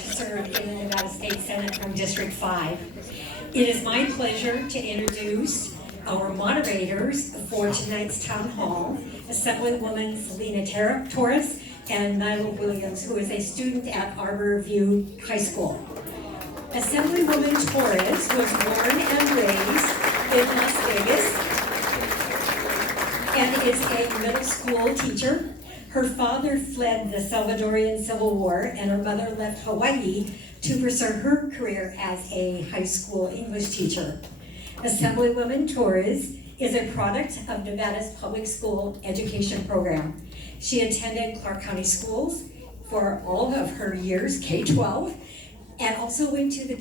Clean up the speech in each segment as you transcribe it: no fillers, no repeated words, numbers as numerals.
to serve in the Nevada State Senate from District 5. It is my pleasure to introduce our moderators for tonight's town hall, Assemblywoman Selena Torres and Nyla Williams, who is a student at Arbor View High School. Assemblywoman Torres was born and raised in Las Vegas and is a middle school teacher. Her father fled the Salvadorian Civil War and her mother left Hawaii to pursue her career as a high school English teacher. Assemblywoman Torres is a product of Nevada's public school education program. She attended Clark County schools for all of her years, K-12, and also went to the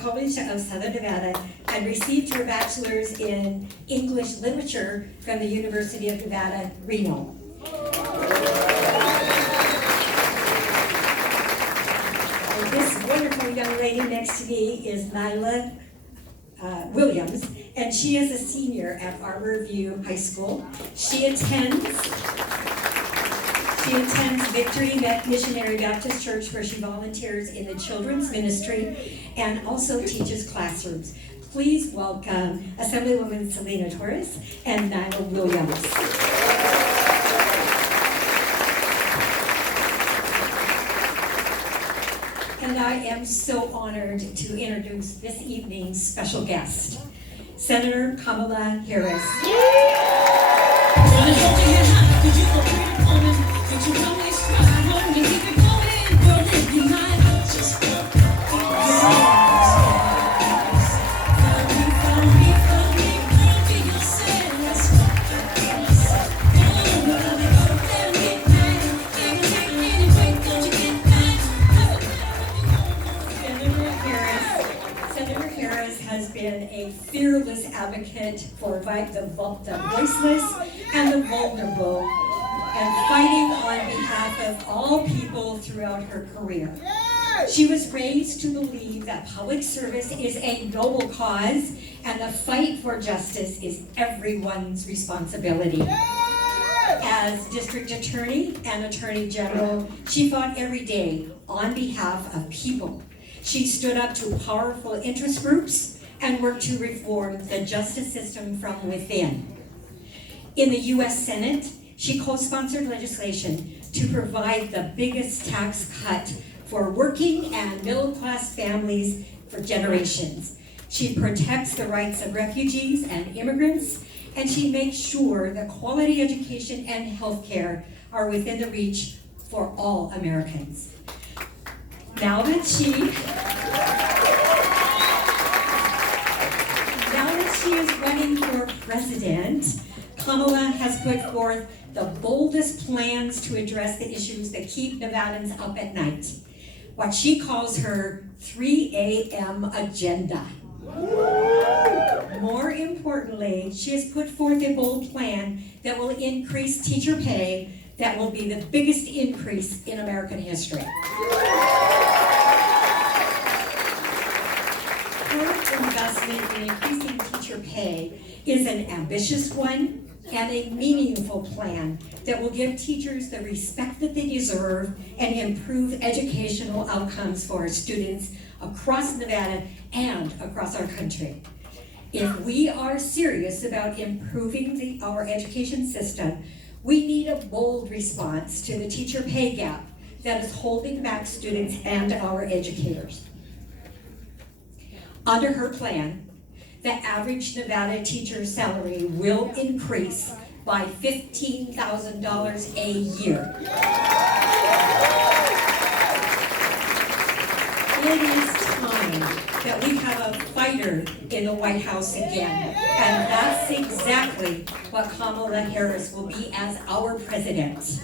College of Southern Nevada and received her bachelor's in English literature from the University of Nevada, Reno. And this wonderful young lady next to me is Nyla Williams, and she is a senior at Arbor View High School. She attends Victory Missionary Baptist Church, where she volunteers in the children's ministry and also teaches classrooms. Please welcome Assemblywoman Selena Torres and Nyla Williams. And I am so honored to introduce this evening's special guest, Senator Kamala Harris. A fearless advocate for the voiceless and the vulnerable, and fighting on behalf of all people throughout her career. She was raised to believe that public service is a noble cause and the fight for justice is everyone's responsibility. As district attorney and attorney general, she fought every day on behalf of people. She stood up to powerful interest groups and worked to reform the justice system from within. In the U.S. Senate, she co-sponsored legislation to provide the biggest tax cut for working and middle-class families for generations. She protects the rights of refugees and immigrants, and she makes sure that quality education and health care are within the reach for all Americans. Now that she is running for president, Kamala has put forth the boldest plans to address the issues that keep Nevadans up at night. What she calls her 3 a.m. agenda. More importantly, she has put forth a bold plan that will increase teacher pay that will be the biggest increase in American history. Her investment in increasing teacher pay is an ambitious one and a meaningful plan that will give teachers the respect that they deserve and improve educational outcomes for our students across Nevada and across our country. If we are serious about improving our education system, we need a bold response to the teacher pay gap that is holding back students and our educators. Under her plan, the average Nevada teacher's salary will increase by $15,000 a year. It is time that we have a fighter in the White House again, and that's exactly what Kamala Harris will be as our president.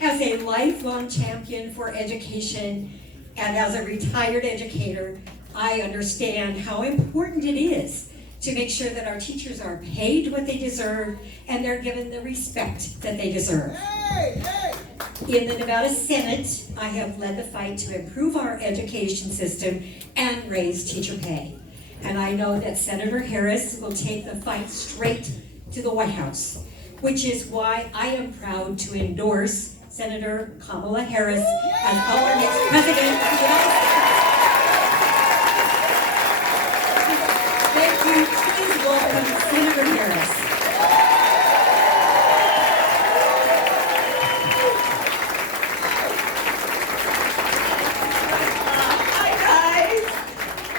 As a lifelong champion for education and as a retired educator, I understand how important it is to make sure that our teachers are paid what they deserve and they're given the respect that they deserve. In the Nevada Senate, I have led the fight to improve our education system and raise teacher pay. And I know that Senator Harris will take the fight straight to the White House, which is why I am proud to endorse Senator Kamala Harris as our next president of the United States. Thank you. Please welcome Senator Harris.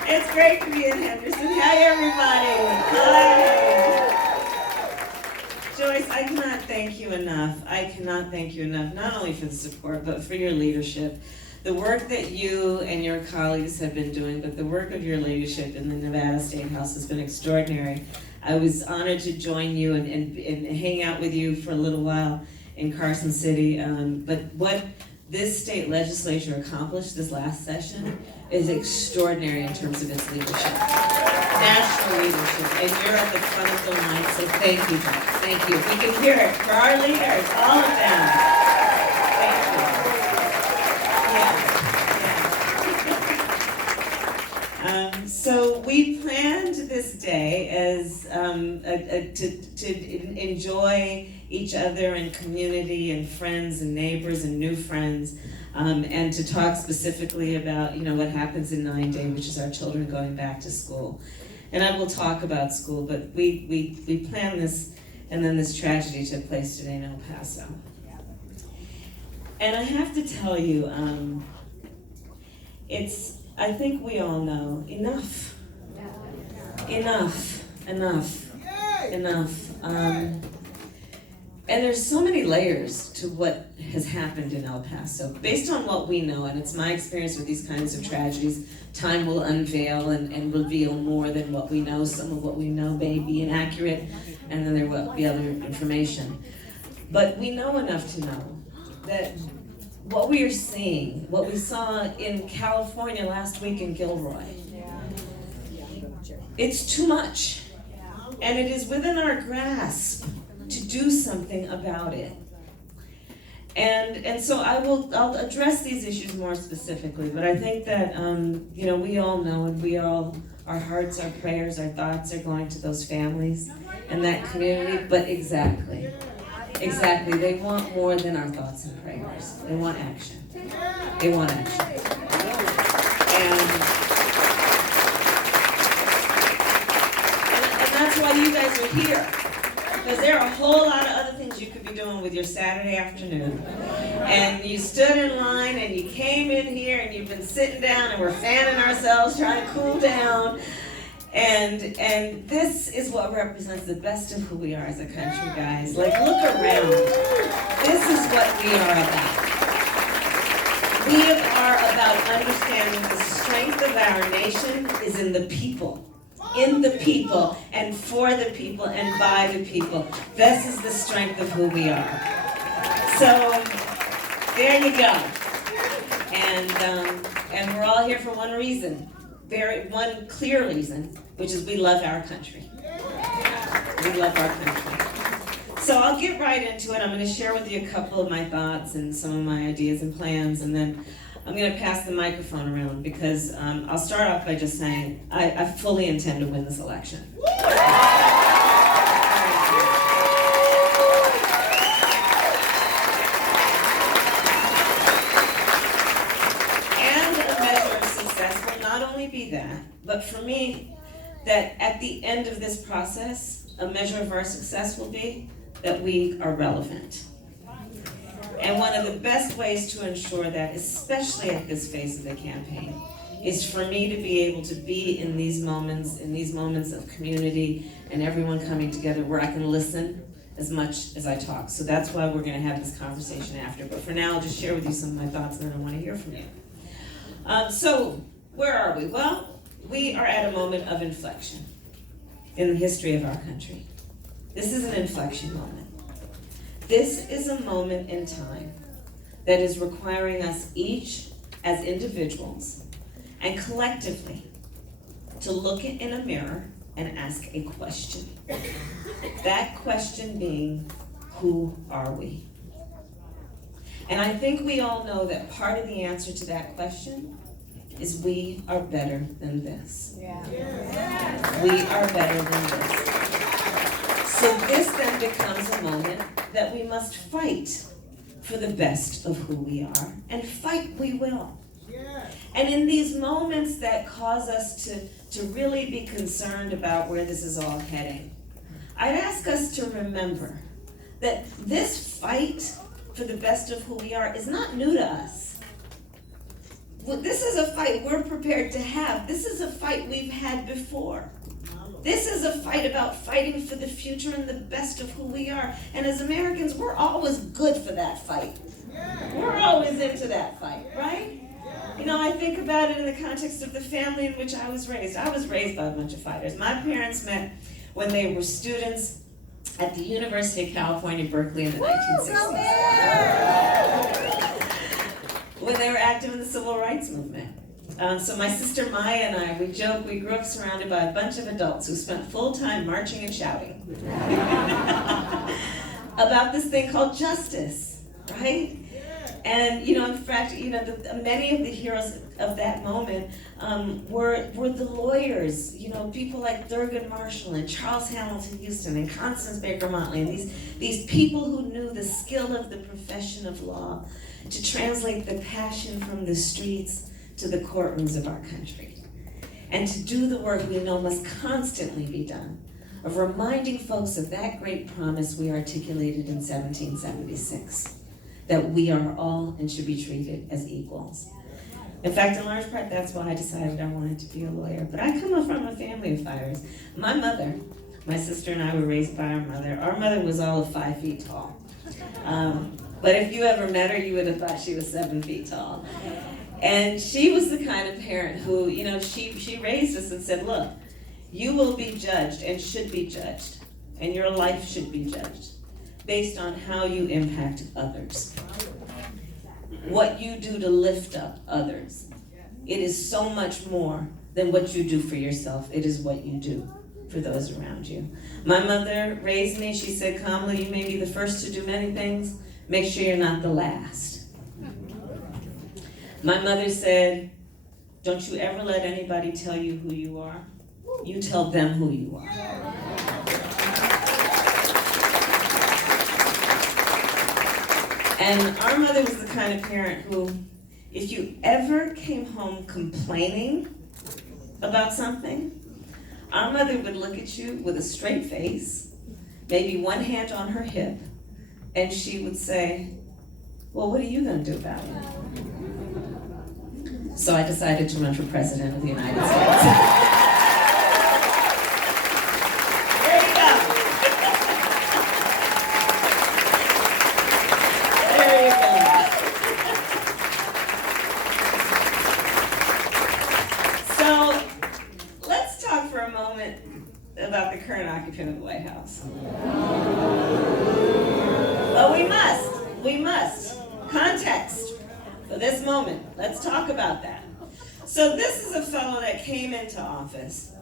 It's great to be in Henderson. Hi, everybody. Hi. Joyce, I cannot thank you enough. I cannot thank you enough, not only for the support, but for your leadership. The work that you and your colleagues have been doing, but the work of your leadership in the Nevada State House has been extraordinary. I was honored to join you and hang out with you for a little while in Carson City. But what this state legislature accomplished this last session is extraordinary in terms of its leadership, national leadership, and you're at the front of the line, so thank you, John. Thank you. If we can hear it for our leaders, all of them. Thank you. Yeah. So we planned this day as to enjoy each other and community and friends and neighbors and new friends. And to talk specifically about, what happens in 9-day, which is our children going back to school. And I will talk about school, but we planned this, and then this tragedy took place today in El Paso. And I have to tell you, I think we all know, enough. And there's so many layers to what has happened in El Paso. Based on what we know, and it's my experience with these kinds of tragedies, time will unveil and reveal more than what we know. Some of what we know may be inaccurate, and then there will be other information. But we know enough to know that what we are seeing, what we saw in California last week in Gilroy, it's too much. And it is within our grasp to do something about it. And so I'll address these issues more specifically, but I think that we all know, and our hearts, our prayers, our thoughts are going to those families and that community, but exactly, they want more than our thoughts and prayers. They want action. And that's why you guys are here. Because there are a whole lot of other things you could be doing with your Saturday afternoon. And you stood in line and you came in here and you've been sitting down and we're fanning ourselves, trying to cool down. And this is what represents the best of who we are as a country, guys. Like, look around. This is what we are about. We are about understanding the strength of our nation is in the people. In the people, and for the people, and by the people. This is the strength of who we are. So, there you go. And we're all here for one reason. One clear reason, which is we love our country. We love our country. So I'll get right into it. I'm going to share with you a couple of my thoughts and some of my ideas and plans, and then I'm going to pass the microphone around because I'll start off by just saying I fully intend to win this election. And a measure of success will not only be that, but for me, that at the end of this process, a measure of our success will be that we are relevant. And one of the best ways to ensure that, especially at this phase of the campaign, is for me to be able to be in these moments of community and everyone coming together where I can listen as much as I talk. So that's why we're going to have this conversation after. But for now, I'll just share with you some of my thoughts and then I want to hear from you. So where are we? Well, we are at a moment of inflection in the history of our country. This is an inflection moment. This is a moment in time that is requiring us each as individuals and collectively to look in a mirror and ask a question. That question being, who are we? And I think we all know that part of the answer to that question is we are better than this. Yeah. We are better than this. So this then becomes a moment that we must fight for the best of who we are, and fight we will. And in these moments that cause us to really be concerned about where this is all heading, I'd ask us to remember that this fight for the best of who we are is not new to us. This is a fight we're prepared to have. This is a fight we've had before. This is a fight about fighting for the future and the best of who we are. And as Americans, we're always good for that fight. We're always into that fight, right? You know, I think about it in the context of the family in which I was raised. I was raised by a bunch of fighters. My parents met when they were students at the University of California, Berkeley in the 1960s. When they were active in the civil rights movement. So my sister Maya and I, we joke, we grew up surrounded by a bunch of adults who spent full time marching and shouting about this thing called justice, right? And, you know, in fact, you know, many of the heroes of that moment were the lawyers, you know, people like Thurgood Marshall and Charles Hamilton Houston and Constance Baker Motley, and these people who knew the skill of the profession of law to translate the passion from the streets to the courtrooms of our country, and to do the work we know must constantly be done of reminding folks of that great promise we articulated in 1776. That we are all and should be treated as equals. In fact, in large part, that's why I decided I wanted to be a lawyer. But I come from a family of fighters. My mother, my sister and I were raised by our mother. Our mother was all of 5 feet tall. But if you ever met her, you would have thought she was 7 feet tall. And she was the kind of parent who, you know, she raised us and said, look, you will be judged and should be judged, and your life should be judged based on how you impact others. What you do to lift up others. It is so much more than what you do for yourself. It is what you do for those around you. My mother raised me. She said, Kamala, you may be the first to do many things. Make sure you're not the last. My mother said, don't you ever let anybody tell you who you are. You tell them who you are. And our mother was the kind of parent who, if you ever came home complaining about something, our mother would look at you with a straight face, maybe one hand on her hip, and she would say, well, what are you going to do about it? So I decided to run for president of the United States. About the current occupant of the White House. But we must. Context for this moment. Let's talk about that. So this is a fellow that came into office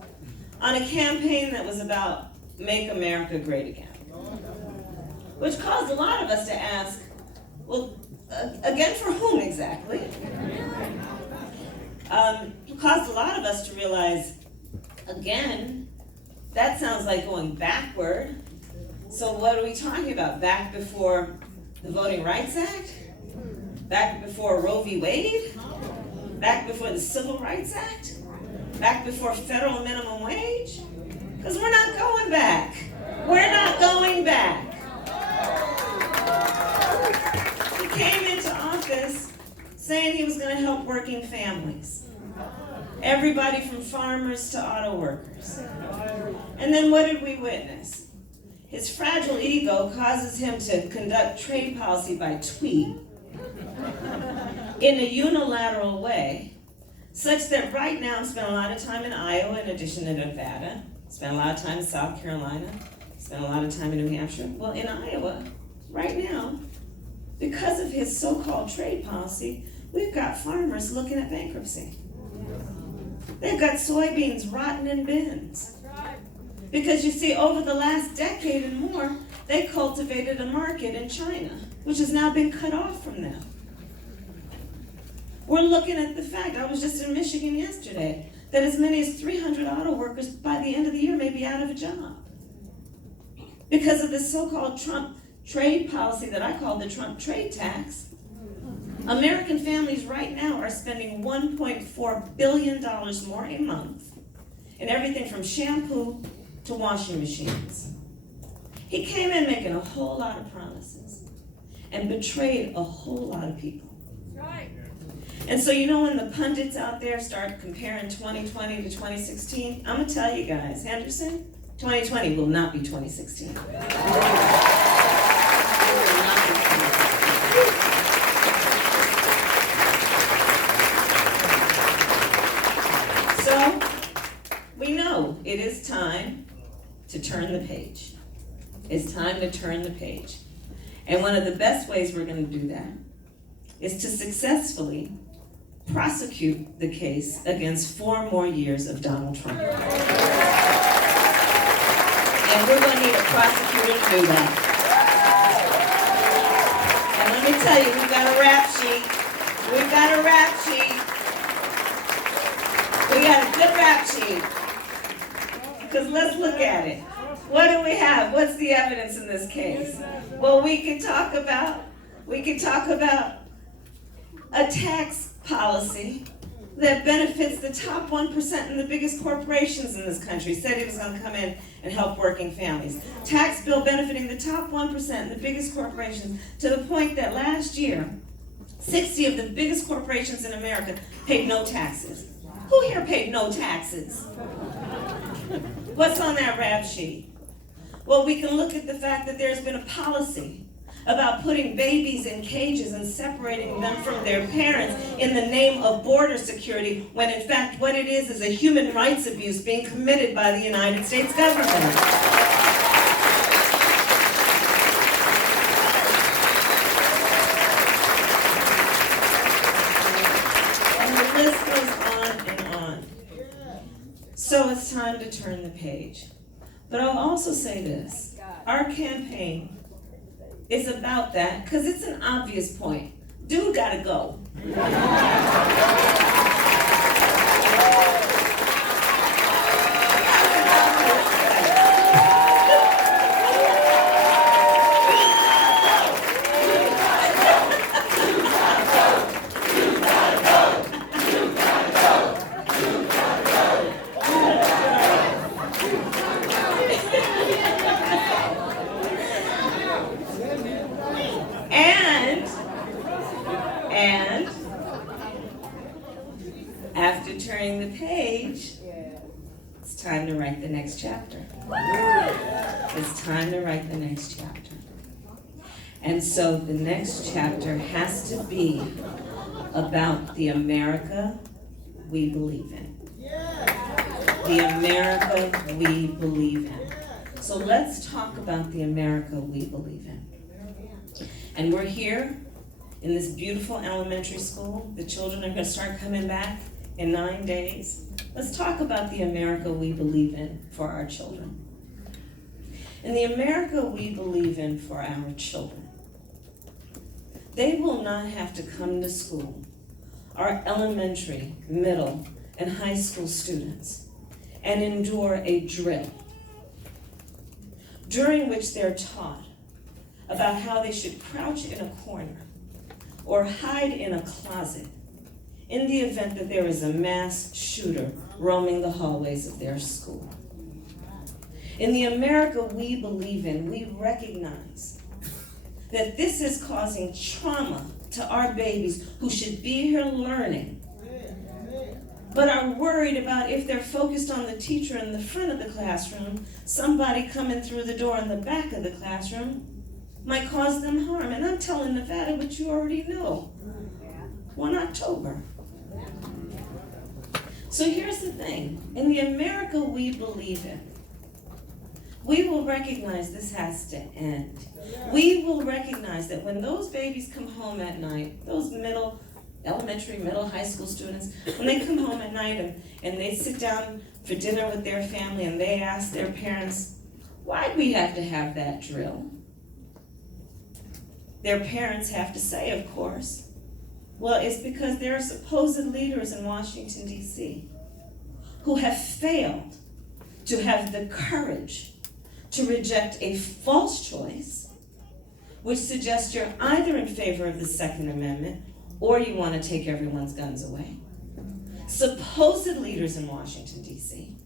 on a campaign that was about Make America Great Again, which caused a lot of us to ask, well, again for whom exactly? Caused a lot of us to realize, again, that sounds like going backward. So what are we talking about? Back before the Voting Rights Act? Back before Roe v. Wade? Back before the Civil Rights Act? Back before federal minimum wage? Because we're not going back. We're not going back. He came into office saying he was going to help working families. Everybody from farmers to auto workers. And then what did we witness? His fragile ego causes him to conduct trade policy by tweet in a unilateral way, such that right now I'm spending a lot of time in Iowa in addition to Nevada, spent a lot of time in South Carolina, spent a lot of time in New Hampshire. Well, in Iowa, right now, because of his so-called trade policy, we've got farmers looking at bankruptcy. They've got soybeans rotting in bins. Because you see, over the last decade and more, they cultivated a market in China, which has now been cut off from them. We're looking at the fact, I was just in Michigan yesterday, that as many as 300 auto workers by the end of the year may be out of a job. Because of this so-called Trump trade policy that I call the Trump trade tax, American families right now are spending $1.4 billion more a month in everything from shampoo to washing machines. He came in making a whole lot of promises and betrayed a whole lot of people. Right. And so when the pundits out there start comparing 2020 to 2016, I'm gonna tell you guys, Henderson, 2020 will not be 2016. So, we know it is time to turn the page. It's time to turn the page. And one of the best ways we're going to do that is to successfully prosecute the case against 4 more years of Donald Trump. And we're going to need a prosecutor to do that. And let me tell you, we've got a rap sheet. We've got a rap sheet. We got a good rap sheet. Because let's look at it. What do we have? What's the evidence in this case? Well, we can talk about a tax policy that benefits the top 1% and the biggest corporations in this country. Said he was going to come in and help working families. Tax bill benefiting the top 1% and the biggest corporations to the point that last year, 60 of the biggest corporations in America paid no taxes. Who here paid no taxes? What's on that rap sheet? Well, we can look at the fact that there's been a policy about putting babies in cages and separating them from their parents in the name of border security, when in fact what it is a human rights abuse being committed by the United States government. And the list goes on and on. So it's time to turn the page. But I'll also say this, our campaign is about that because it's an obvious point. Dude gotta go. And after turning the page, it's time to write the next chapter. It's time to write the next chapter. And so the next chapter has to be about the America we believe in. The America we believe in. So let's talk about the America we believe in. And we're here in this beautiful elementary school. The children are going to start coming back in 9 days. Let's talk about the America we believe in for our children. And the America we believe in for our children. They will not have to come to school, our elementary, middle, and high school students, and endure a drill during which they're taught about how they should crouch in a corner or hide in a closet in the event that there is a mass shooter roaming the hallways of their school. In the America we believe in, we recognize that this is causing trauma to our babies who should be here learning, but are worried about if they're focused on the teacher in the front of the classroom, somebody coming through the door in the back of the classroom might cause them harm. And I'm telling Nevada what you already know. 1 October. So here's the thing. In the America we believe in, we will recognize this has to end. We will recognize that when those babies come home at night, those elementary, middle, high school students, when they come home at night and they sit down for dinner with their family and they ask their parents, why'd we have to have that drill? Their parents have to say, of course, well, it's because there are supposed leaders in Washington, D.C. who have failed to have the courage to reject a false choice which suggests you're either in favor of the Second Amendment or you want to take everyone's guns away. Supposed leaders in Washington, D.C.,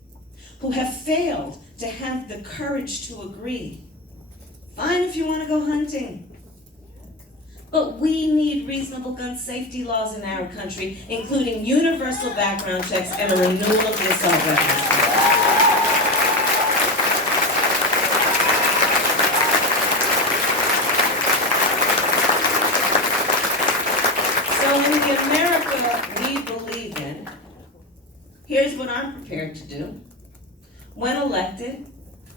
who have failed to have the courage to agree. Fine if you want to go hunting. But we need reasonable gun safety laws in our country, including universal background checks and a renewal of the assault weapons. So in the America we believe in, here's what I'm prepared to do. When elected,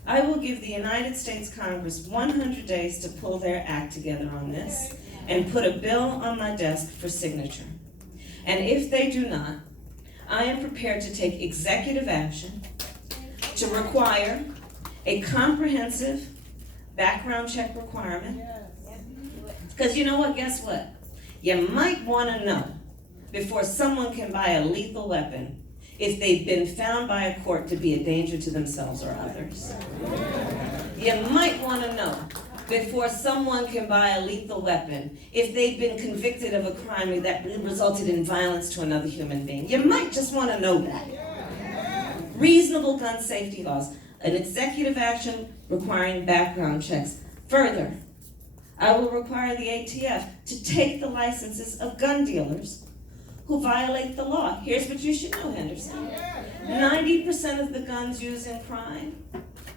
I will give the United States Congress 100 days to pull their act together on this and put a bill on my desk for signature. And if they do not, I am prepared to take executive action to require a comprehensive background check requirement. Because you know what, guess what? You might want to know before someone can buy a lethal weapon if they've been found by a court to be a danger to themselves or others. You might want to know before someone can buy a lethal weapon if they've been convicted of a crime that resulted in violence to another human being. You might just want to know that. Reasonable gun safety laws, an executive action requiring background checks. Further, I will require the ATF to take the licenses of gun dealers who violate the law. Here's what you should know, Henderson. 90% of the guns used in crime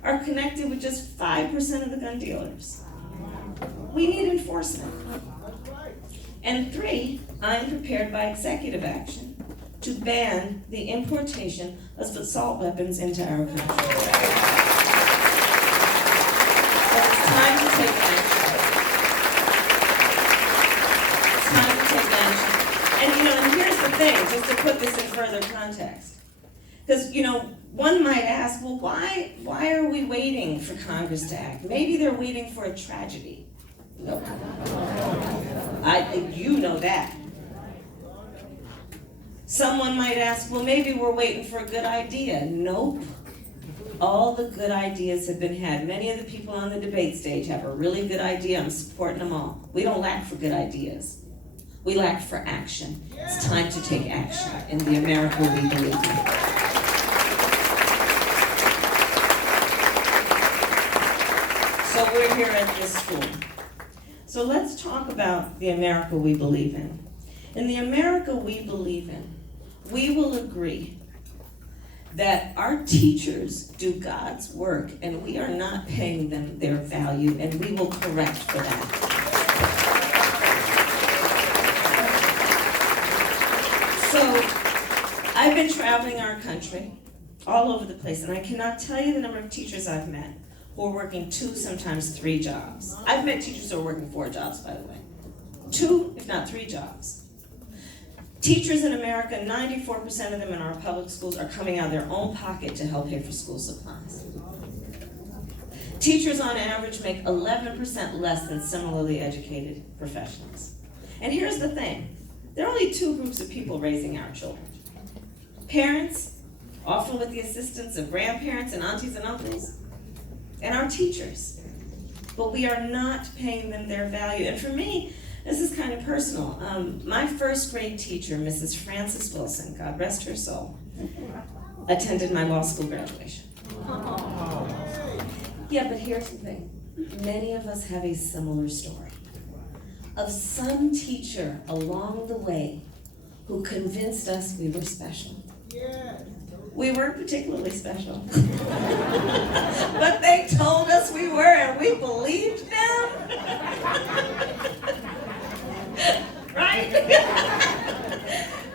are connected with just 5% of the gun dealers. We need enforcement. And 3, I am prepared by executive action to ban the importation of assault weapons into our country. So it's time to take action. It's time to take action. And here's the thing, just to put this in further context. Because, one might ask, well, why are we waiting for Congress to act? Maybe they're waiting for a tragedy. No. You know that. Someone might ask, well, maybe we're waiting for a good idea. Nope. All the good ideas have been had. Many of the people on the debate stage have a really good idea. I'm supporting them all. We don't lack for good ideas. We lack for action. It's time to take action in the America we believe in. So we're here at this school. So let's talk about the America we believe in. In the America we believe in, we will agree that our teachers do God's work and we are not paying them their value, and we will correct for that. So I've been traveling our country all over the place, and I cannot tell you the number of teachers I've met who are working 2, sometimes 3 jobs. I've met teachers who are working 4 jobs, by the way. 2, if not 3 jobs. Teachers in America, 94% of them in our public schools are coming out of their own pocket to help pay for school supplies. Teachers on average make 11% less than similarly educated professionals. And here's the thing, there are only 2 groups of people raising our children. Parents, often with the assistance of grandparents and aunties and uncles, and our teachers. But we are not paying them their value. And for me, this is kind of personal. My first grade teacher, Mrs. Frances Wilson, God rest her soul, attended my law school graduation. Yeah, but here's the thing. Many of us have a similar story of some teacher along the way who convinced us we were special. We weren't particularly special. But they told us we were, and we believed them. Right?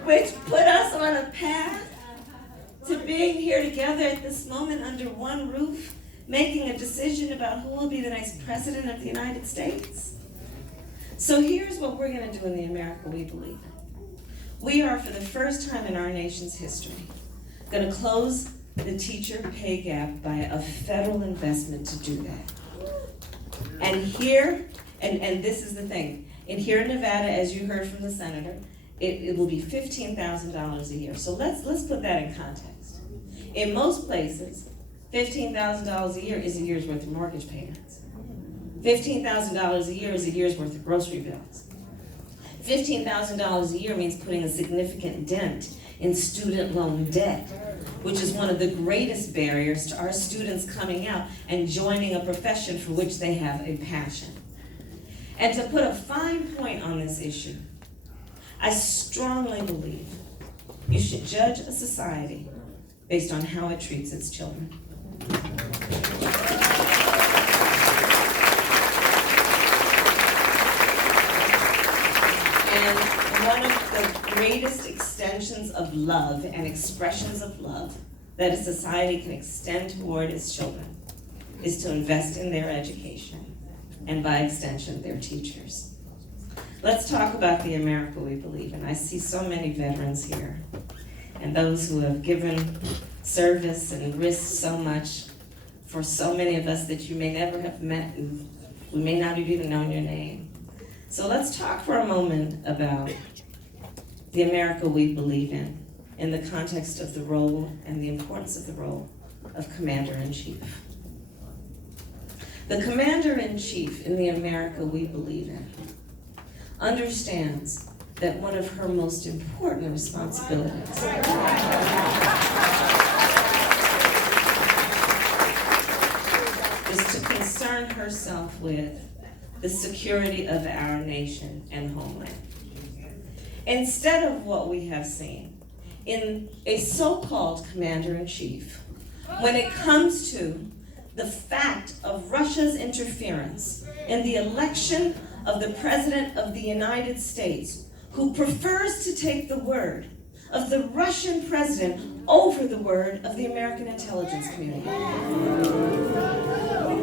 Which put us on a path to being here together at this moment under one roof, making a decision about who will be the next president of the United States. So here's what we're going to do in the America we believe in. We are, for the first time in our nation's history, going to close the teacher pay gap by a federal investment to do that. And here, and this is the thing, and here in Nevada, as you heard from the senator, it will be $15,000 a year. So let's put that in context. In most places, $15,000 a year is a year's worth of mortgage payments. $15,000 a year is a year's worth of grocery bills. $15,000 a year means putting a significant dent in student loan debt, which is one of the greatest barriers to our students coming out and joining a profession for which they have a passion. And to put a fine point on this issue, I strongly believe you should judge a society based on how it treats its children. And one of the greatest extensions of love and expressions of love that a society can extend toward its children is to invest in their education, and by extension, their teachers. Let's talk about the America we believe in. I see so many veterans here, and those who have given service and risked so much for so many of us that you may never have met, and we may not have even known your name. So let's talk for a moment about the America we believe in the context of the role and the importance of the role of Commander-in-Chief. The Commander-in-Chief in the America we believe in understands that one of her most important responsibilities is to concern herself with the security of our nation and homeland. Instead of what we have seen in a so-called commander-in-chief, when it comes to the fact of Russia's interference in the election of the President of the United States, who prefers to take the word of the Russian president over the word of the American intelligence community.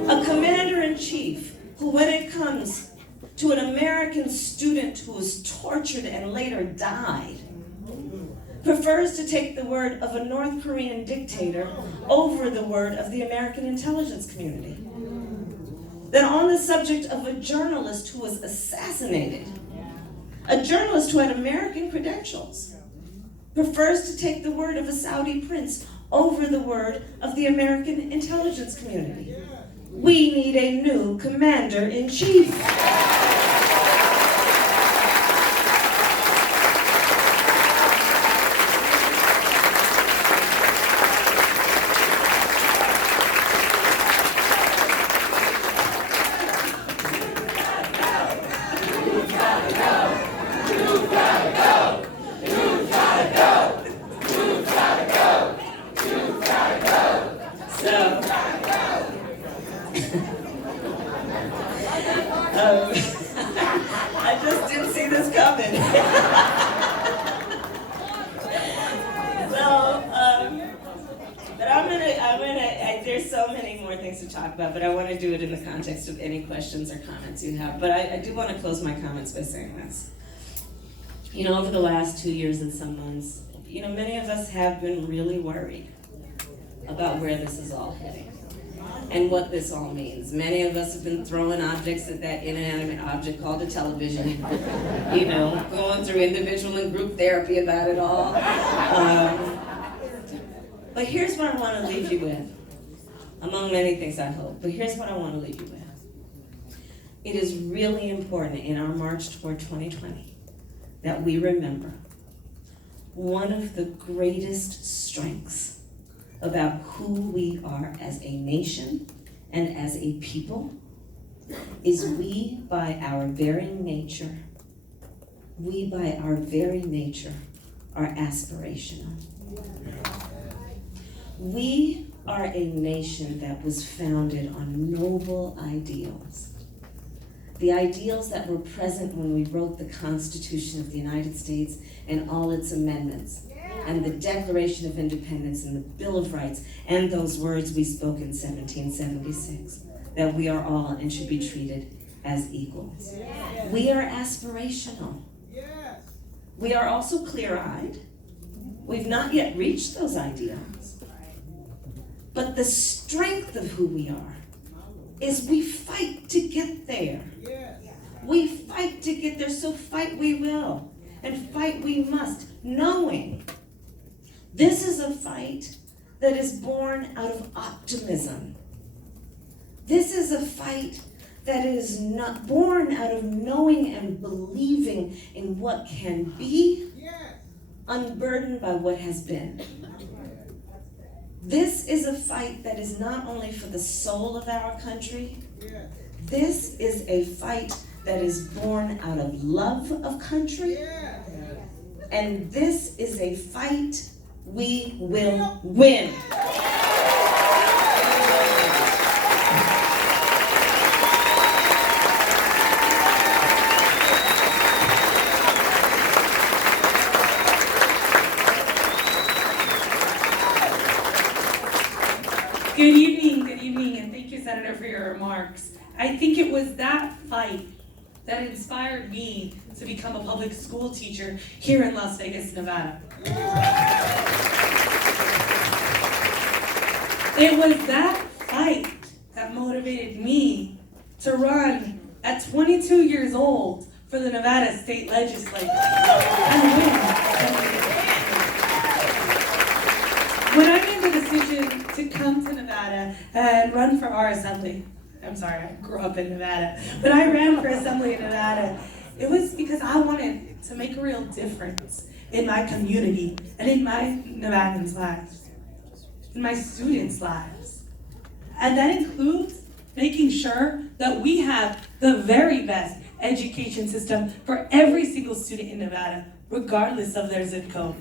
A commander-in-chief who, when it comes to an American student who was tortured and later died, prefers to take the word of a North Korean dictator over the word of the American intelligence community. That on the subject of a journalist who was assassinated, a journalist who had American credentials, prefers to take the word of a Saudi prince over the word of the American intelligence community. We need a new commander-in-chief. I just didn't see this coming. But there's so many more things to talk about, but I want to do it in the context of any questions or comments you have. But I do want to close my comments by saying this. You know, over the last 2 years and some months, you know, many of us have been really worried about where this is all heading and what this all means. Many of us have been throwing objects at that inanimate object called a television, you know, going through individual and group therapy about it all. But here's what I want to leave you with, among many things I hope, but here's what I want to leave you with. It is really important in our march toward 2020 that we remember one of the greatest strengths about who we are as a nation and as a people is we by our very nature are aspirational. We are a nation that was founded on noble ideals. The ideals that were present when we wrote the Constitution of the United States and all its amendments, and the Declaration of Independence and the Bill of Rights, and those words we spoke in 1776, that we are all and should be treated as equals. We are aspirational. We are also clear-eyed. We've not yet reached those ideals. But the strength of who we are is we fight to get there. We fight to get there, so fight we will, and fight we must, knowing this is a fight that is born out of optimism. This is a fight that is not born out of knowing and believing in what can be, unburdened by what has been. This is a fight that is not only for the soul of our country, this is a fight that is born out of love of country, and this is a fight we will win. Good evening, and thank you, Senator, for your remarks. I think it was that fight that inspired me to become a public school teacher here in Las Vegas, Nevada. It was that fight that motivated me to run at 22 years old for the Nevada State Legislature and win. When I made the decision to come to Nevada and run for our assembly, I'm sorry, I grew up in Nevada, but I ran for assembly in Nevada, it was because I wanted to make a real difference in my community and in my Nevadans' lives, in my students' lives. And that includes making sure that we have the very best education system for every single student in Nevada, regardless of their zip code.